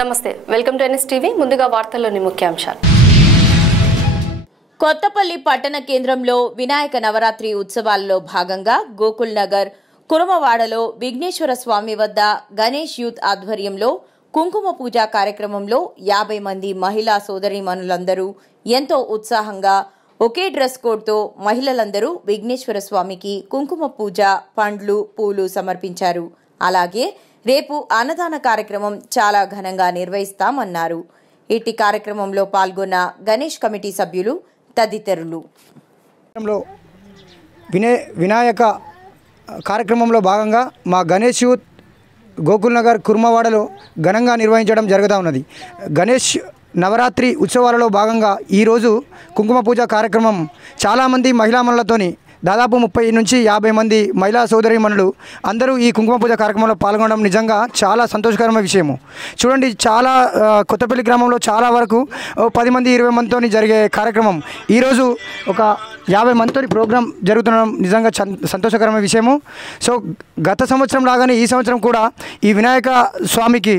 నమస్తే, welcome to NS TV. ముందుగా వార్తల్లోని ముఖ్యాంశాలు. కొత్తపల్లి పట్టణ కేంద్రంలో వినాయక నవరాత్రి ఉత్సవాల్లో భాగంగా గోకుల్ నగర్ కురమవాడలో విఘ్నేశ్వర స్వామి వద్ద గణేష్ యూత్ ఆధ్వర్యంలో కుంకుమ పూజ కార్యక్రమంలో 50 మంది మహిళా సోదరీమణులందరూ ఎంతో ఉత్సాహంగా ఒకే డ్రెస్ కోడ్తో మహిళలందరూ విఘ్నేశ్వర స్వామికి కుంకుమ పూజ, పండ్లు, పూలు సమర్పించారు. అలాగే రేపు అన్నదాన కార్యక్రమం చాలా ఘనంగా నిర్వహిస్తామన్నారు. ఇట్టి కార్యక్రమంలో పాల్గొన్న గణేష్ కమిటీ సభ్యులు తదితరులు. వినాయక కార్యక్రమంలో భాగంగా మా గణేష్ యూత్ గోకుల్ నగర్ కుర్మవాడలో ఘనంగా నిర్వహించడం జరుగుతూ ఉన్నది. గణేష్ నవరాత్రి ఉత్సవాలలో భాగంగా ఈరోజు కుంకుమ పూజ కార్యక్రమం చాలామంది మహిళామణులతోని దాదాపు 30 నుంచి 50 మంది మహిళా సోదరీమణులు అందరూ ఈ కుంకుమ పూజ కార్యక్రమంలో పాల్గొనడం నిజంగా చాలా సంతోషకరమైన విషయము. చూడండి, చాలా కొత్తపల్లి గ్రామంలో చాలా వరకు 10 మంది 20 మందితో జరిగే కార్యక్రమం ఈరోజు ఒక 50 మందితో ప్రోగ్రాం జరుగుతుండడం నిజంగా సంతోషకరమైన విషయము. సో గత సంవత్సరం లాగానే ఈ సంవత్సరం కూడా ఈ వినాయక స్వామికి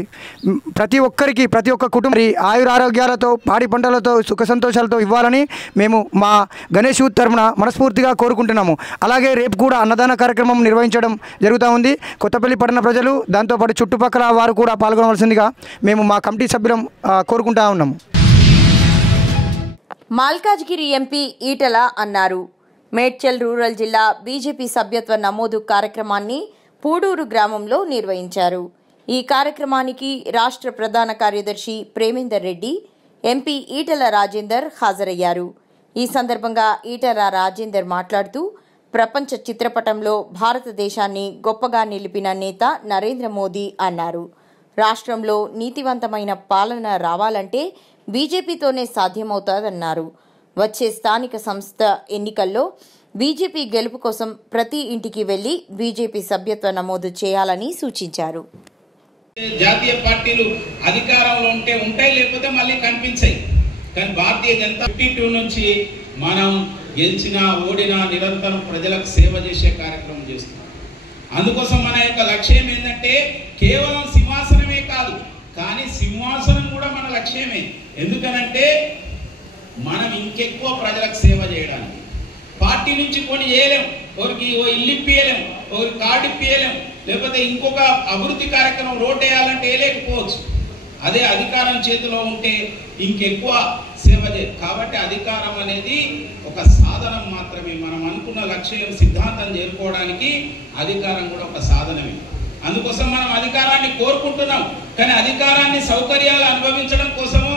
ప్రతి ఒక్క కుటుంబం ఆయురారోగ్యాలతో, పాడి పంటలతో, సుఖ సంతోషాలతో ఇవ్వాలని మేము మా గణేష్ యూత్ తరఫున మనస్ఫూర్తిగా కోరుకుంటున్నాము. అలాగే రేపు కూడా అన్నదాన కార్యక్రమం నిర్వహించడం జరుగుతూ ఉంది. కొత్తపల్లి పట్టణ ప్రజలు, దాంతోపాటు చుట్టుపక్కల వారు కూడా పాల్గొనవలసిందిగా మేము మా కమిటీ సభ్యులం కోరుకుంటా ఉన్నాము. మల్కాజ్గిరి ఎంపీ ఈటల అన్నారు. మేడ్చల్ రూరల్ జిల్లా బీజేపీ సభ్యత్వ నమోదు కార్యక్రమాన్ని పూడూరు గ్రామంలో నిర్వహించారు. ఈ కార్యక్రమానికి రాష్ట్ర ప్రధాన కార్యదర్శి ప్రేమేందర్ రెడ్డి, ఎంపీ ఈటల రాజేందర్ హాజరయ్యారు. ఈ సందర్భంగా ఈటల రాజేందర్ మాట్లాడుతూ, ప్రపంచ చిత్రపటంలో భారతదేశాన్ని గొప్పగా నిలిపిన నేత నరేంద్ర మోదీ అన్నారు. రాష్ట్రంలో నీతివంతమైన పాలన రావాలంటే బీజేపీతోనే సాధ్యమవుతాదన్నారు. వచ్చే స్థానిక సంస్థ ఎన్నికల్లో బీజేపీ గెలుపు కోసం ప్రతి ఇంటికి వెళ్లి బీజేపీ సభ్యత్వ నమోదు చేయాలని సూచించారు. జాతీయ పార్టీలు అధికారంలో ఉంటాయి, లేకపోతే మళ్ళీ కనిపించాయి. కానీ భారతీయ జనతా 52 నుంచి మనం గెలిచినా ఓడినా నిరంతరం ప్రజలకు సేవ చేసే కార్యక్రమం చేస్తున్నాం. అందుకోసం మన యొక్క లక్ష్యం ఏంటంటే కేవలం సింహాసనమే కాదు, కానీ సింహాసనం కూడా మన లక్ష్యమే. ఎందుకనంటే మనం ఇంకెక్కువ ప్రజలకు సేవ చేయడానికి పార్టీ నుంచి కొన్ని చేయలేం, ఒకరికి ఇల్లు ఇప్పియలేం, ఒకరికి కార్డు ఇప్పియలేం, లేకపోతే ఇంకొక అభివృద్ధి కార్యక్రమం రోడ్ వేయాలంటే వేయలేకపోవచ్చు. అదే అధికారం చేతిలో ఉంటే ఇంకెక్కువ సేవ చేయాలి. కాబట్టి అధికారం అనేది ఒక సాధనం మాత్రమే. మనం అనుకున్న లక్ష్యం సిద్ధాంతం చేరుకోవడానికి అధికారం కూడా ఒక సాధనమే. అందుకోసం మనం అధికారాన్ని కోరుకుంటున్నాం, కానీ అధికారాన్ని సౌకర్యాలు అనుభవించడం కోసము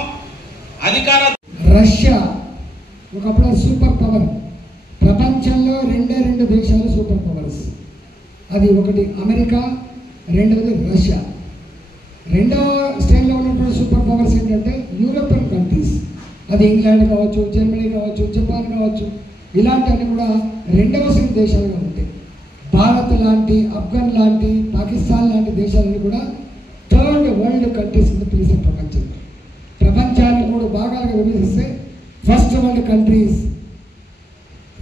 రష్యా ఒకప్పుడు సూపర్ పవర్, ప్రపంచంలో రెండు దేశాలు సూపర్ పవర్స్. అది ఒకటి అమెరికా, రెండవది రష్యా. రెండవ స్టేజ్లో ఉన్నటువంటి సూపర్ పవర్స్ ఏంటంటే యూరోపియన్ కంట్రీస్. అది ఇంగ్లాండ్ కావచ్చు, జర్మనీ కావచ్చు, జపాన్ కావచ్చు, ఇలాంటివన్నీ కూడా రెండవ శ్రేణి దేశాలుగా ఉంటాయి. భారత్ లాంటి, ఆఫ్ఘన్ లాంటి, పాకిస్తాన్ లాంటి దేశాలను కూడా థర్డ్ వరల్డ్ కంట్రీస్ కింద పిలిచే ప్రపంచాన్ని 3 భాగాలుగా విభజిస్తే first world countries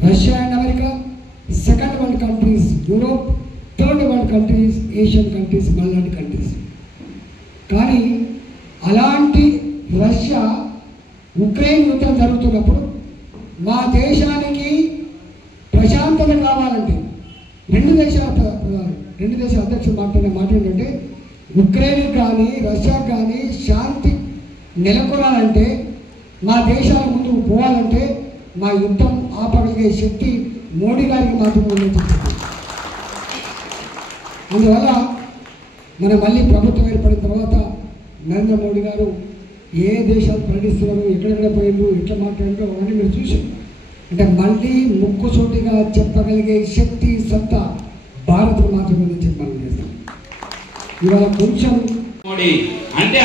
Russia and America, second world countries Europe, third world countries Asian countries, మళ్ళీ కంట్రీస్. కానీ అలాంటి రష్యా ఉక్రెయిన్ యుద్ధం జరుగుతున్నప్పుడు మా దేశానికి ప్రశాంతత కావాలంటే రెండు దేశాల అధ్యక్షులు మాట్లాడిన మాట ఏంటంటే, ఉక్రెయిన్ కానీ రష్యాకు కానీ శాంతి నెలకొనాలంటే, మా దేశాల ముందుకు పోవాలంటే మా యుద్ధం ఆపగలిగే శక్తి మోడీ గారికి మాత్రమే ఉందని చెప్తుంది. అందువల్ల మనం మళ్ళీ ప్రభుత్వం ఏర్పడిన తర్వాత నరేంద్ర మోడీ గారు ఏ దేశాలు పర్యటిస్తున్నారో, ఎక్కడెక్కడ పోయిందో, ఎట్లా మాట్లాడారో అవన్నీ మీరు చూసారు. అంటే మళ్ళీ ముక్కుసూటిగా చెప్పగలిగే శక్తి, సత్తా భారత్కు మాత్రమే చెప్పి మనం చేస్తాం. ఇవాళ కొంచెం మోడీ అంటే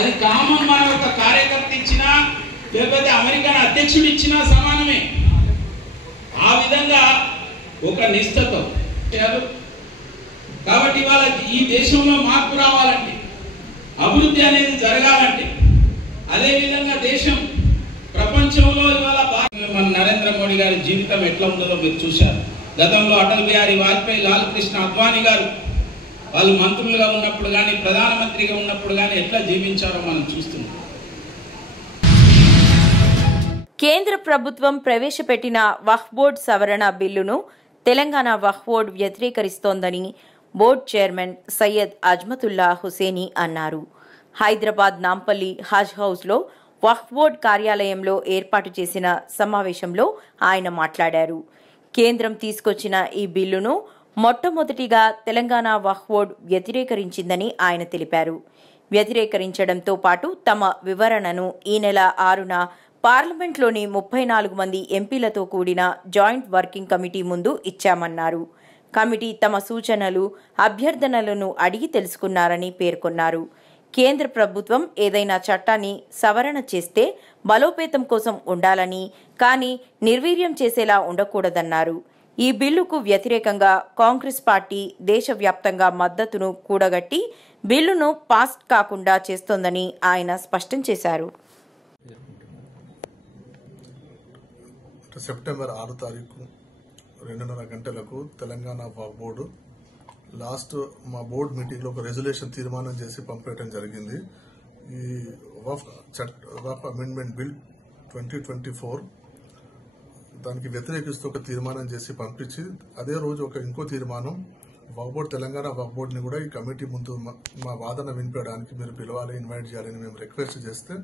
అది కామన్. మన ఒక కార్యకర్త ఇచ్చినా, లేకపోతే అమెరికన్ అధ్యక్షుడు ఇచ్చినా సమానమే. ఆ విధంగా ఒక నిష్ఠతో. కాబట్టి ఇవాళ ఈ దేశంలో మార్పు రావాలంటే, అభివృద్ధి అనేది జరగాలంటే, అదేవిధంగా దేశం ప్రపంచంలో ఇవాళ మన నరేంద్ర మోడీ గారి జీవితం ఎట్లా ఉందో మీరు చూశారు. గతంలో అటల్ బిహారీ వాజ్పేయి, లాల్ కృష్ణ అద్వానీ గారు వాళ్ళు మంత్రులుగా ఉన్నప్పుడు కానీ ప్రధానమంత్రిగా ఉన్నప్పుడు కానీ ఎట్లా జీవించారో మనం చూస్తున్నాం. కేంద్ర ప్రభుత్వం ప్రవేశపెట్టిన వక్ఫ్ బోర్డు సవరణ బిల్లును తెలంగాణ వక్ఫ్ బోర్డు వ్యతిరేకరిస్తోందని బోర్డు చైర్మన్ సయ్యద్ అజ్మతుల్లా హుసేని అన్నారు. హైదరాబాద్ నాంపల్లి హజ్ హౌస్లో వక్ఫ్ బోర్డు కార్యాలయంలో ఏర్పాటు చేసిన సమావేశంలో ఆయన మాట్లాడారు. కేంద్రం తీసుకొచ్చిన ఈ బిల్లును మొట్టమొదటిగా తెలంగాణ వక్ఫ్ బోర్డు వ్యతిరేకరించిందని ఆయన తెలిపారు. వ్యతిరేకరించడంతో పాటు తమ వివరణను ఈ నెల 6న పార్లమెంట్లోని 34 మంది ఎంపీలతో కూడిన జాయింట్ వర్కింగ్ కమిటీ ముందు ఇచ్చామన్నారు. కమిటీ తమ సూచనలు, అభ్యర్థనలను అడిగి తెలుసుకున్నారని పేర్కొన్నారు. కేంద్ర ప్రభుత్వం ఏదైనా చట్టాన్ని సవరణ చేస్తే బలోపేతం కోసం ఉండాలని, కానీ నిర్వీర్యం చేసేలా ఉండకూడదన్నారు. ఈ బిల్లుకు వ్యతిరేకంగా కాంగ్రెస్ పార్టీ దేశవ్యాప్తంగా మద్దతును కూడగట్టి బిల్లును పాస్ కాకుండా చేస్తోందని ఆయన స్పష్టం చేశారు. సెప్టెంబర్ 6 తారీఖు 2:30 గంటలకు తెలంగాణ వక్ఫ్ బోర్డు మా బోర్డు మీటింగ్ లో ఒక రెజల్యూషన్ తీర్మానం చేసి పంపేయడం జరిగింది. ఈ వక్ఫ్ అమెండ్మెంట్ బిల్ 2024 దానికి వ్యతిరేకిస్తూ ఒక తీర్మానం చేసి పంపించి అదే రోజు ఇంకో తీర్మానం వక్ఫ్ బోర్డు తెలంగాణ వక్ఫ్ బోర్డుని కూడా ఈ కమిటీ ముందు మా వాదన వినిపించడానికి మీరు పిలవాలి, ఇన్వైట్ చేయాలని మేము రిక్వెస్ట్ చేస్తే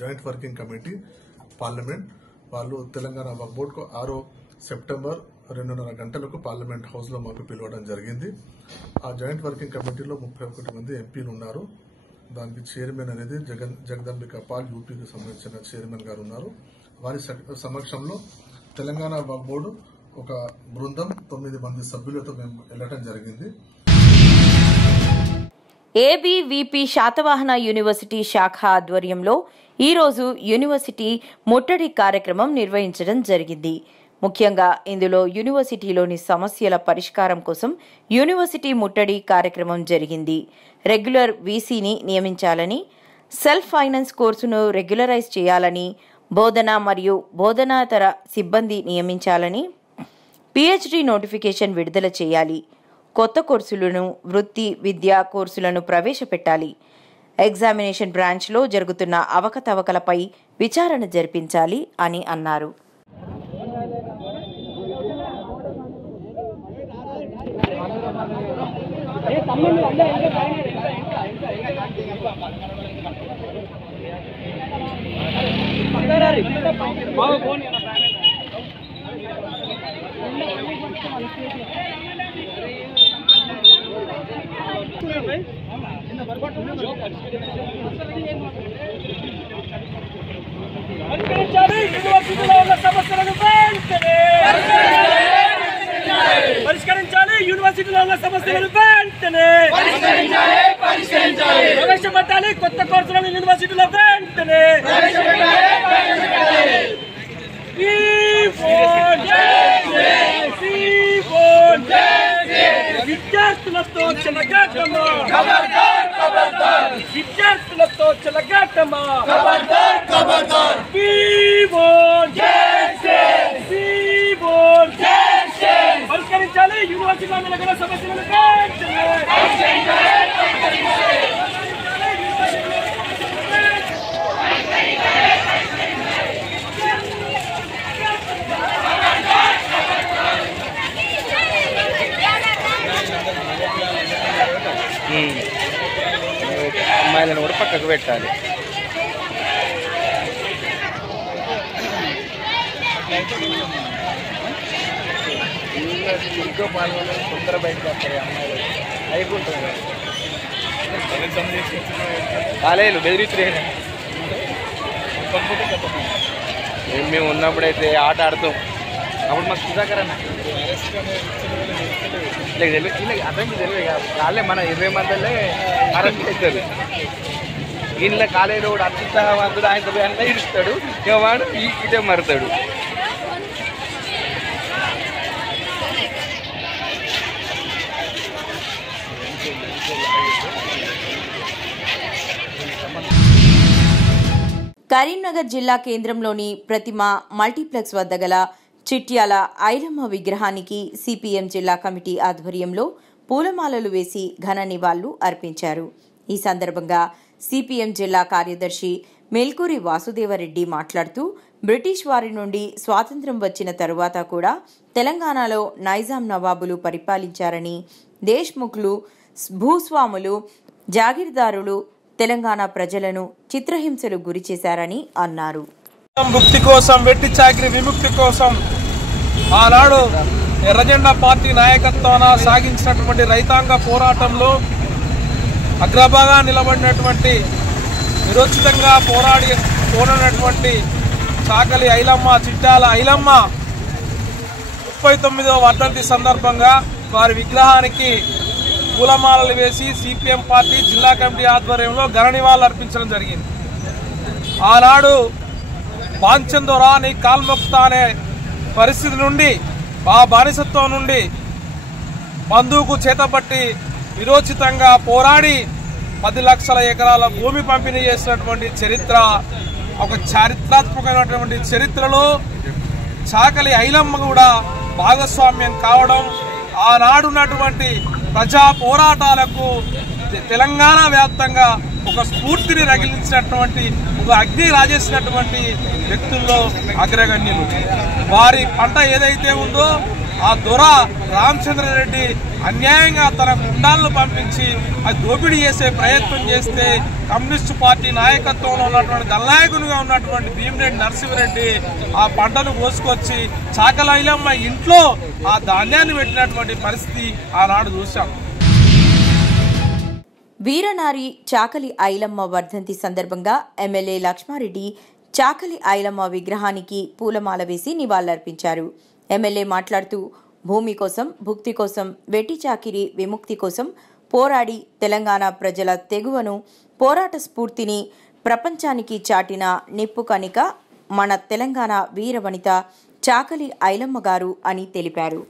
జాయింట్ వర్కింగ్ కమిటీ పార్లమెంట్ వాళ్ళు తెలంగాణ వక్ఫ్ బోర్డుకు 6 సెప్టెంబర్ 2:30 గంటలకు పార్లమెంట్ హౌస్ లో మాకు పిలవడం జరిగింది. ఆ జాయింట్ వర్కింగ్ కమిటీలో 31 మంది ఎంపీలు ఉన్నారు. దానికి చైర్మన్ అనేది జగదంబిక పాల్, యూపీకి సంబంధించిన చైర్మన్ గారు ఉన్నారు. వారి సమక్షంలో తెలంగాణ వక్ఫ్ బోర్డు ఒక బృందం 9 మంది సభ్యులతో మేము వెళ్లడం జరిగింది. ఏబీవీపీ శాతవాహన యూనివర్సిటీ శాఖ ఆధ్వర్యంలో ఈరోజు యూనివర్సిటీ ముట్టడి కార్యక్రమం నిర్వహించడం జరిగింది. ముఖ్యంగా ఇందులో యూనివర్సిటీలోని సమస్యల పరిష్కారం కోసం యూనివర్సిటీ ముట్టడి కార్యక్రమం జరిగింది. రెగ్యులర్ వీసీని నియమించాలని, సెల్ఫ్ ఫైనాన్స్ కోర్సును రెగ్యులరైజ్ చేయాలని, బోధన మరియు బోధనాతర సిబ్బంది నియమించాలని, పీహెచ్డీ నోటిఫికేషన్ విడుదల చేయాలి, కొత్త కోర్సులను, వృత్తి విద్యా కోర్సులను ప్రవేశపెట్టాలి, ఎగ్జామినేషన్ బ్రాంచ్లో జరుగుతున్న అవకతవకలపై విచారణ జరిపించాలి అని అన్నారు. పరిష్కరించాలి యూనివర్సిటీలో ఉన్న సమస్యలను వెంటనే ప్రవేశపెట్టాలి, కొత్త కోర్సులను యూనివర్సిటీలో వెంటనే విద్యార్థులతో చెలగాటమా, విద్యార్థులతో చెలగాటమా, పరిష్కరించాలి యూనివర్సిటీలో నెలకొన్న సమస్యలను అమ్మాయిలను కూడా పక్కకు పెట్టాలి. ఇంకో పాల్గొని తొందర బయటకు వస్తాయి అమ్మాయిలు అయిపోతుంది. కాలేలు బెదిరిస్తున్నా మేము ఉన్నప్పుడైతే ఆట ఆడుతాం. అప్పుడు మాకు సుధాకర్ అన్న తెలియదు, అతనికి తెలియదు. వాళ్ళే మన 20 మందిలే అరెస్ట్ చేస్తారు. ఇంట్లో కాలేజీలో కూడా అత్యుత్సాహవంతుడు ఆయనతో అన్న ఇస్తాడు, ఇక వాడు ఇటే మరుతాడు. కరీంనగర్ జిల్లా కేంద్రంలోని ప్రతిమ మల్టీప్లెక్స్ వద్ద గల చిట్యాల ఐలమ్మ విగ్రహానికి సిపిఎం జిల్లా కమిటీ ఆధ్వర్యంలో పూలమాలలు వేసి ఘన నివాళులు అర్పించారు. ఈ సందర్భంగా సిపిఎం జిల్లా కార్యదర్శి మెల్కూరి వాసుదేవరెడ్డి మాట్లాడుతూ బ్రిటిష్ వారి నుండి స్వాతంత్ర్యం వచ్చిన తరువాత కూడా తెలంగాణలో నైజాం నవాబులు పరిపాలించారని, దేశ్ముఖ్లు, భూస్వాములు, జాగీర్దారులు తెలంగాణ ప్రజలను చిత్రహింసలు గురి చేశారని అన్నారు. ముక్తి కోసం, వెట్టి చాకిరి విముక్తి కోసం ఆనాడు ఎర్రజెండా పార్టీ నాయకత్వాన సాగించినటువంటి రైతాంగ పోరాటంలో అగ్రభాగా నిలబడినటువంటి నిరోచితంగా పోరాడినటువంటి చాకలి ఐలమ్మ, చిట్టాల ఐలమ్మ 39వ వర్ధంతి సందర్భంగా వారి విగ్రహానికి పూలమాలలు వేసి సిపిఎం పార్టీ జిల్లా కమిటీ ఆధ్వర్యంలో ఘన నివాళులు అర్పించడం జరిగింది. ఆనాడు బాంచందోరా నీ కాల్మొక్తా అనే పరిస్థితి నుండి, ఆ బానిసత్వం నుండి బంధువుకు చేతపట్టి విరోచితంగా పోరాడి 10 లక్షల ఎకరాల భూమి పంపిణీ చేసినటువంటి చరిత్ర, ఒక చారిత్రాత్మకమైనటువంటి చరిత్రలో చాకలి ఐలమ్మ కూడా భాగస్వామ్యం కావడం, ఆనాడున్నటువంటి ప్రజా పోరాటాలకు తెలంగాణ వ్యాప్తంగా ఒక స్ఫూర్తిని రగిలించినటువంటి, ఒక అగ్ని రాజేసినటువంటి వ్యక్తుల్లో అగ్రగణ్యులు. వారి పంట ఏదైతే ఉందో ఆ దొర రామచంద్రారెడ్డి అన్యాయంగా తన గుండాలను పంపించి అది దోపిడీ చేసే ప్రయత్నం చేస్తే కమ్యూనిస్టు పార్టీ నాయకత్వంలో ఉన్నటువంటి దళనాయకునిగా ఉన్నటువంటి భీమిరెడ్డి నరసింహారెడ్డి ఆ పంటను కోసుకొచ్చి చాకలి ఐలమ్మ ఇంట్లో ఆ ధాన్యాన్ని పెట్టినటువంటి పరిస్థితి ఆనాడు చూశాం. వీరనారి చాకలి ఐలమ్మ వర్ధంతి సందర్భంగా ఎమ్మెల్యే లక్ష్మారెడ్డి చాకలి ఐలమ్మ విగ్రహానికి పూలమాల వేసి నివాళులర్పించారు. ఎమ్మెల్యే మాట్లాడుతూ భూమి కోసం, భుక్తి కోసం, వెట్టి చాకిరి విముక్తి కోసం పోరాడి తెలంగాణ ప్రజల తెగువను, పోరాట స్ఫూర్తిని ప్రపంచానికి చాటిన నిప్పు కణిక మన తెలంగాణ వీరవనిత చాకలి ఐలమ్మ గారు అని తెలిపారు.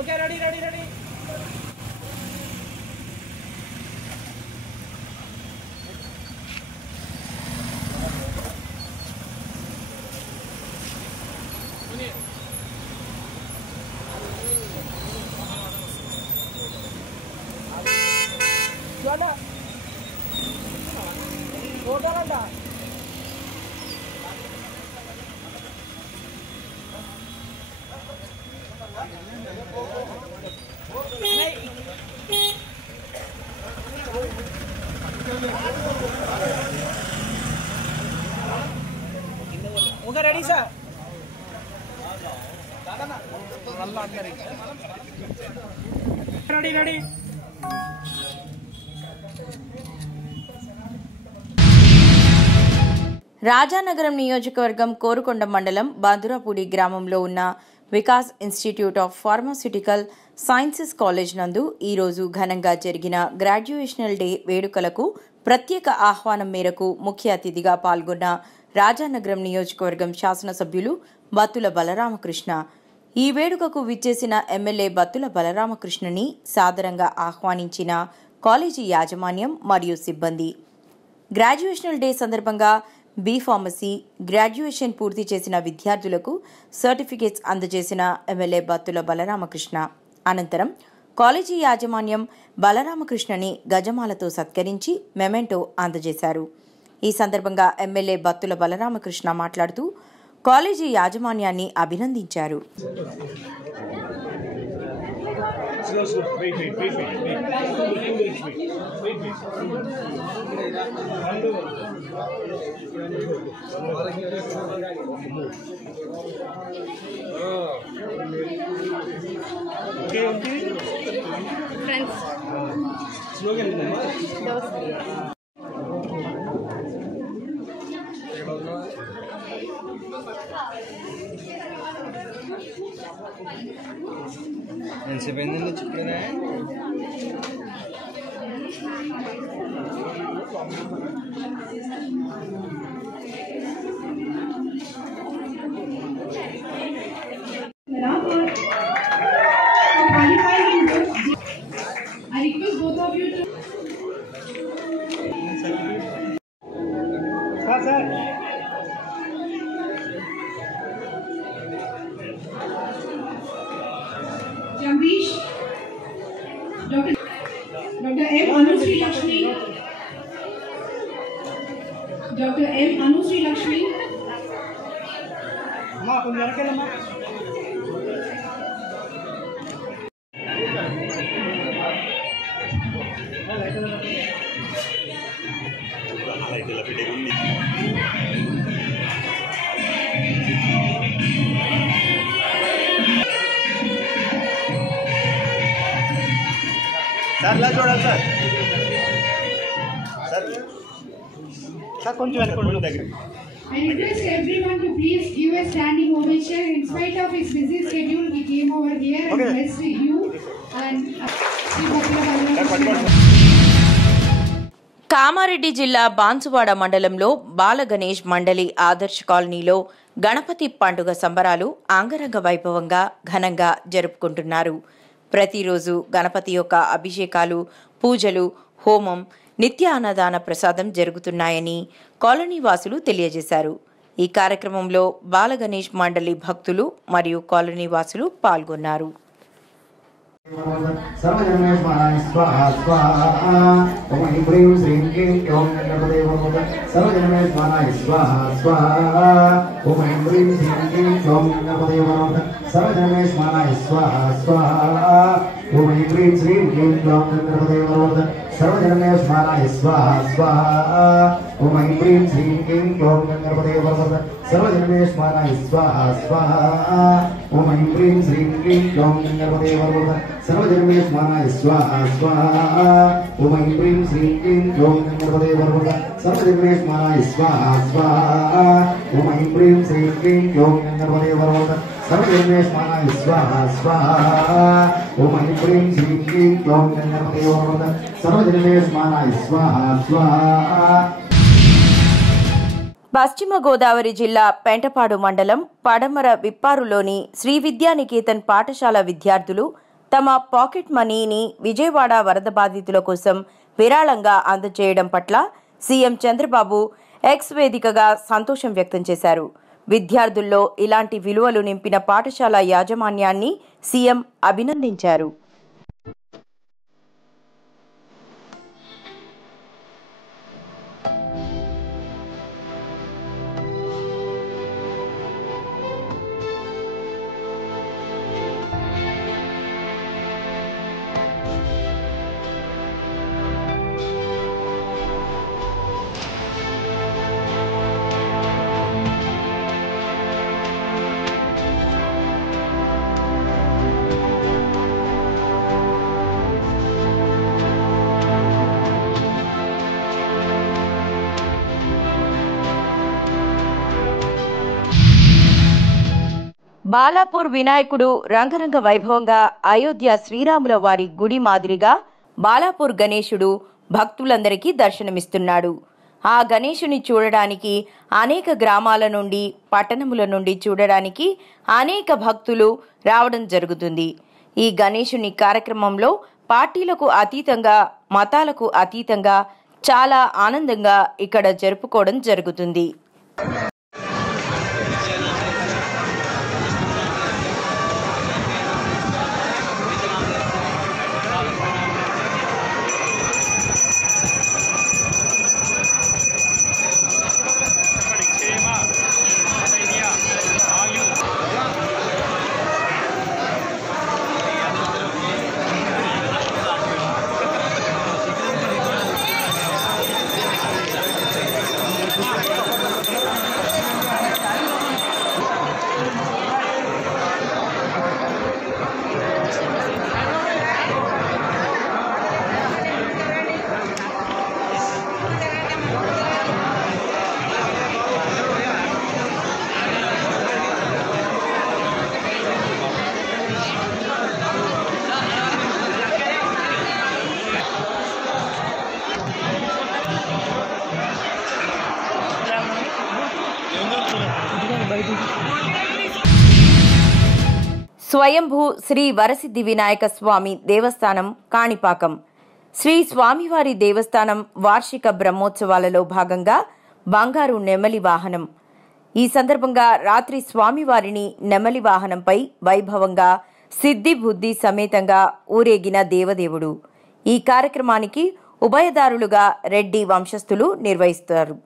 Okay, ready. Okay, ready. Juana. Kodalanda. Okay, ready, sir. Ready. Rajanagaram నియోజకవర్గం కోరుకొండ మండలం బాదురాపూడి గ్రామంలో ఉన్న Vikas institute of pharmaceutical sciences college నందు ఈరోజు ఘనంగా జరిగిన గ్రాడ్యుయేషనల్ డే వేడుకలకు ప్రత్యేక ఆహ్వానం మేరకు ముఖ్య అతిథిగా పాల్గొన్న రాజానగరం నియోజకవర్గం శాసనసభ్యులు బత్తుల బలరామకృష్ణ. ఈ వేడుకకు విచ్చేసిన ఎమ్మెల్యే బత్తుల బలరామకృష్ణని సాదరంగా ఆహ్వానించిన కాలేజీ యాజమాన్యం మరియు సిబ్బంది. గ్రాడ్యుయేషనల్ డే సందర్భంగా బి ఫార్మసీ గ్రాడ్యుయేషన్ పూర్తి చేసిన విద్యార్థులకు సర్టిఫికేట్స్ అందజేసిన ఎమ్మెల్యే బత్తుల బలరామకృష్ణ. అనంతరం కాలేజీ యాజమాన్యం బలరామకృష్ణని గజమాలతో సత్కరించి మెమెంటో అందజేశారు. ఈ సందర్భంగా ఎమ్మెల్యే బత్తుల బలరామకృష్ణ మాట్లాడుతూ కాలేజీ యాజమాన్యాన్ని అభినందించారు. I request both of you to Jambish, Dr. M. Anusri Lakshmi, Dr. M. Anusri Lakshmi, sir ఇలా చూడాలి సార్ సార్ కొంచెం వెనక దగ్గర I request everyone to please give a standing ovation. In spite of his busy schedule, he came over here and blessed you and Kamareddy జిల్లా బాన్సువాడ మండలంలో బాల గణేష్ మండలి ఆదర్శ కాలనీలో గణపతి పండుగ సంబరాలు అంగరంగ వైభవంగా ఘనంగా జరుపుకుంటున్నారు. ప్రతిరోజు గణపతి యొక్క అభిషేకాలు, పూజలు, హోమం, నిత్య అన్నదాన ప్రసాదం జరుగుతున్నాయని కాలనీ వాసులు తెలియజేశారు. ఈ కార్యక్రమంలో బాల గణేష్ మండలి భక్తులు మరియు కాలనీ వాసులు పాల్గొన్నారు. सर्वजन्मेश्वराय स्वाहा स्वाहा ओम ऐं ह्रीं श्रीं क्लीं ओम गणपते नमः सर्वजन्मेश्वराय स्वाहा स्वाहा ओम ऐं ह्रीं श्रीं क्लीं ओम गणपते नमः सर्वजन्मेश्वराय स्वाहा स्वाहा ओम ऐं ह्रीं श्रीं क्लीं ओम गणपते नमः सर्वजन्मेश्वराय स्वाहा स्वाहा ओम ऐं ह्रीं श्रीं क्लीं ओम गणपते नमः सर्वजन्मेश्वराय स्वाहा स्वाहा ओम ऐं ह्रीं श्रीं क्लीं ओम गणपते नमः सर्वजन्मेश्वराय स्वाहा स्वाहा ओम ऐं ह्रीं श्रीं क्लीं ओम गणपते नमः सर्वजन्मेश्वराय स्वाहा स्वाहा ओम ऐं ह्रीं श्रीं क्लीं ओम गणपते नमः सर्वजन्मेश्वराय स्वाहा स्वाहा ओम ऐं ह्रीं श्रीं क्लीं ओम गणपते नमः सर्वजन्मेश्वराय स्वाहा स्वाहा. పశ్చిమ గోదావరి జిల్లా పెంటపాడు మండలం పడమర విప్పారులోని శ్రీ విద్యానికేతన్ పాఠశాల విద్యార్థులు తమ పాకెట్ మనీని విజయవాడ వరద బాధితుల కోసం విరాళంగా అందజేయడం పట్ల సీఎం చంద్రబాబు ఎక్స్ వేదికగా సంతోషం వ్యక్తం చేశారు. విద్యార్థుల్లో ఇలాంటి విలువలు నింపిన పాఠశాల యాజమాన్యాన్ని సీఎం అభినందించారు. బాలాపూర్ వినాయకుడు రంగరంగ వైభవంగా అయోధ్య శ్రీరాముల వారి గుడి మాదిరిగా బాలాపూర్ గణేశుడు భక్తులందరికీ దర్శనమిస్తున్నాడు. ఆ గణేశుని చూడడానికి అనేక గ్రామాల నుండి, పట్టణముల నుండి చూడడానికి అనేక భక్తులు రావడం జరుగుతుంది. ఈ గణేశుని కార్యక్రమంలో పార్టీలకు అతీతంగా, మతాలకు అతీతంగా చాలా ఆనందంగా ఇక్కడ జరుపుకోవడం జరుగుతుంది. స్వయంభూ శ్రీ వరసిద్ధి వినాయక స్వామి దేవస్థానం కాణిపాకం. శ్రీ స్వామివారి దేవస్థానం వార్షిక బ్రహ్మోత్సవాలలో భాగంగా బంగారు నెమలి వాహనం. ఈ సందర్భంగా రాత్రి స్వామివారిని నెమలి వాహనంపై వైభవంగా సిద్ధి బుద్ధి సమేతంగా ఊరేగిన దేవదేవుడు. ఈ కార్యక్రమానికి ఉభయదారులుగా రెడ్డి వంశస్థులు నిర్వహిస్తారు.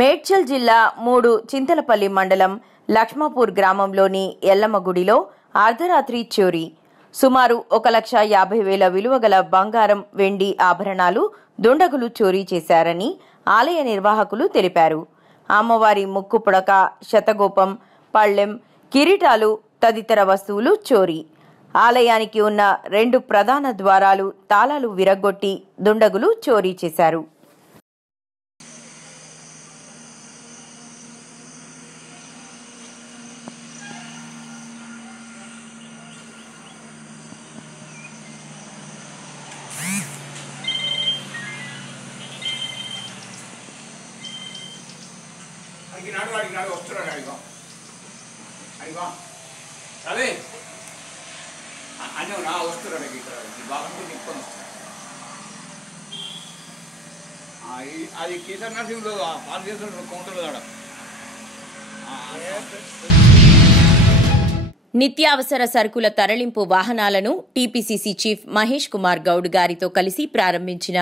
మేడ్చల్ జిల్లా 3 చింతలపల్లి మండలం లక్ష్మాపూర్ గ్రామంలోని ఎల్లమ్మ గుడిలో అర్ధరాత్రి చోరీ. సుమారు 1,50,000 విలువ గల బంగారం, వెండి ఆభరణాలు దుండగులు చోరీ చేశారని ఆలయ నిర్వాహకులు తెలిపారు. అమ్మవారి ముక్కు పుడక, శతగోపం, పళ్ళెం, కిరీటాలు తదితర వస్తువులు చోరీ. ఆలయానికి ఉన్న 2 ప్రధాన ద్వారాలు తాళాలు విరగ్గొట్టి దుండగులు చోరీ చేశారు. వస్తున్నాడు అడిగా అడిగా అదే అన్నీ నా వస్తున్నాడు ఇక్కడ బాగుంటే తీసుకొని వస్తాడు. అది కేసీఆర్ నరసింహలో పాలు చేస్తున్నాడు కౌంటర్లో కాడ. నిత్యావసర సరుకుల తరలింపు వాహనాలను టీపీసీసీ చీఫ్ మహేష్ కుమార్ గౌడ్ గారితో కలిసి ప్రారంభించిన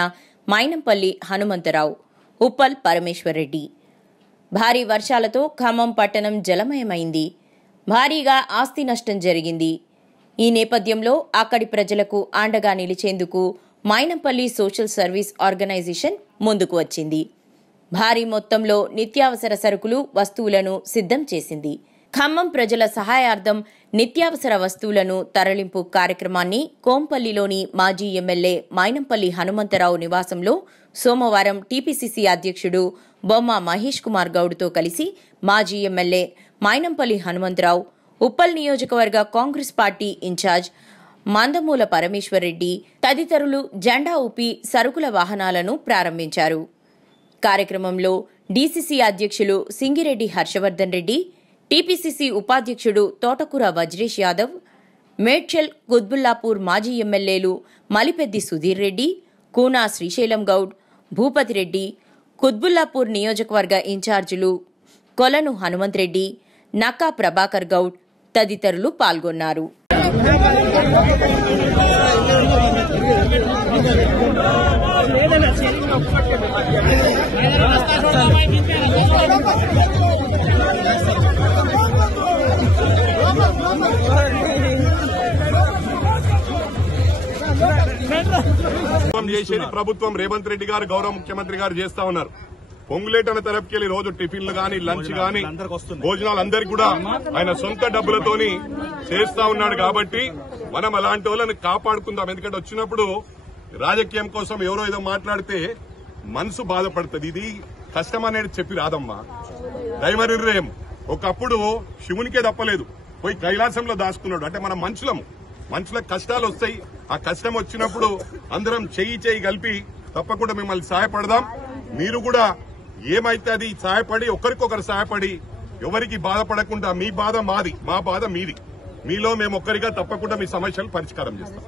మైనంపల్లి హనుమంతరావు, ఉప్పల్ పరమేశ్వరరెడ్డి. భారీ వర్షాలతో ఖమ్మం పట్టణం జలమయమైంది. భారీగా ఆస్తి నష్టం జరిగింది. ఈ నేపథ్యంలో అక్కడి ప్రజలకు అండగా నిలిచేందుకు మైనంపల్లి సోషల్ సర్వీస్ ఆర్గనైజేషన్ ముందుకు వచ్చింది. భారీ మొత్తంలో నిత్యావసర సరుకులు, వస్తువులను సిద్ధం చేసింది. ఖమ్మం ప్రజల సహాయార్థం నిత్యావసర వస్తువులను తరలింపు కార్యక్రమాన్ని కోంపల్లిలోని మాజీ ఎమ్మెల్యే మైనంపల్లి హనుమంతరావు నివాసంలో సోమవారం టీపీసీసీ అధ్యక్షుడు బొమ్మ మహేష్ కుమార్ గౌడ్తో కలిసి మాజీ ఎమ్మెల్యే మైనంపల్లి హనుమంతరావు, ఉప్పల్ నియోజకవర్గ కాంగ్రెస్ పార్టీ ఇన్ఛార్జ్ మందమూల పరమేశ్వరరెడ్డి తదితరులు జెండా ఊపి సరుకుల వాహనాలను ప్రారంభించారు. కార్యక్రమంలో డీసీసీ అధ్యక్షులు సింగిరెడ్డి హర్షవర్ధన్ రెడ్డి, టీపీసీసీ ఉపాధ్యక్షుడు తోటకూర వజ్రేష్ యాదవ్, మేడ్చల్ కుత్బుల్లాపూర్ మాజీ ఎమ్మెల్యేలు మలిపెద్ది సుధీర్ రెడ్డి, కూనా శ్రీశైలం గౌడ్, భూపతి రెడ్డి, కుత్బుల్లాపూర్ నియోజకవర్గ ఇన్ఛార్జీలు కొలను హనుమంత్ రెడ్డి, నక్కా ప్రభాకర్ గౌడ్ తదితరులు పాల్గొన్నారు. చేసేది ప్రభుత్వం రేవంత్ రెడ్డి గారు, గౌరవ ముఖ్యమంత్రి గారు చేస్తా ఉన్నారు. పొంగులేటన తరపుకెళ్లి రోజు టిఫిన్లు గాని లంచ్ గాని భోజనాలు అందరికి కూడా ఆయన సొంత డబ్బులతోని చేస్తా ఉన్నాడు. కాబట్టి మనం అలాంటి వాళ్ళని కాపాడుకుందాం. ఎందుకంటే వచ్చినప్పుడు రాజకీయం కోసం ఎవరో ఏదో మాట్లాడితే మనసు బాధపడుతుంది. ఇది కష్టం అనేది చెప్పి రాదమ్మా. దైవనిర్ణయం. ఒకప్పుడు శివునికే తప్పలేదు, పోయి కైలాసంలో దాచుకున్నాడు. అంటే మనం మనుషులకు కష్టాలు వస్తాయి. ఆ కష్టం వచ్చినప్పుడు అందరం చెయ్యి కలిపి తప్పకుండా మిమ్మల్ని సహాయపడదాం. మీరు కూడా ఏమైతే అది సహాయపడి ఒకరికొకరు సహాయపడి ఎవరికి బాధపడకుండా, మీ బాధ మాది, మా బాధ మీది, మీలో మేము ఒక్కరిగా తప్పకుండా మీ సమస్యలు పరిష్కారం చేస్తాం.